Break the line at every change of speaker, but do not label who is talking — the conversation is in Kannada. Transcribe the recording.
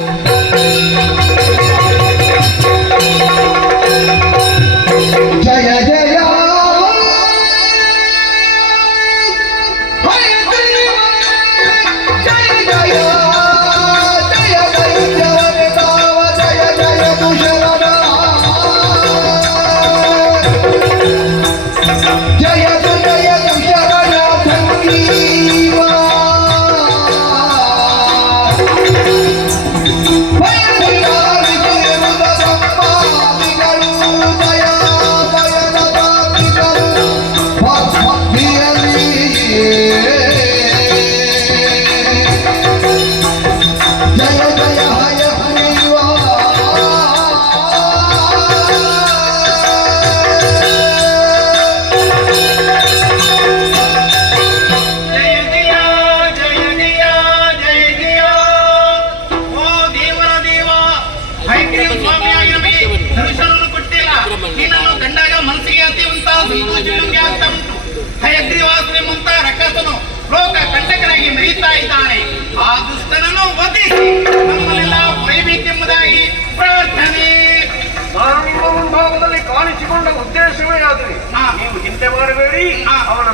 Thank you. ಅತ್ಯಂತ ಅಂತ ನಮಗೆ ಆಗ್ತಾ ಉಂಟು ಹಯಗ್ರೀವಾಸುರೆಂಬಂತ ರಕ್ಕಸನು ಲೋಕ ಕಂಟಕನಾಗಿ ಮೆರೀತಾ ಇದ್ದಾನೆ ಆ ದುಷ್ಟನನ್ನು ವಧಿಸಿ ನಮ್ಮನ್ನೆಲ್ಲ ಹೊರಬೇಕೆಂಬುದಾಗಿ ಪ್ರಾರ್ಥನೆ
ನಾನು ನಿಮ್ಮ ಮುಂಭಾಗದಲ್ಲಿ ಕಾಣಿಸಿಕೊಂಡ ಉದ್ದೇಶವೇ ಆದ್ರಿ. ನೀವು ಚಿಂತೆ ಬರಬೇಡಿ
ಹಾ.
ಅವನ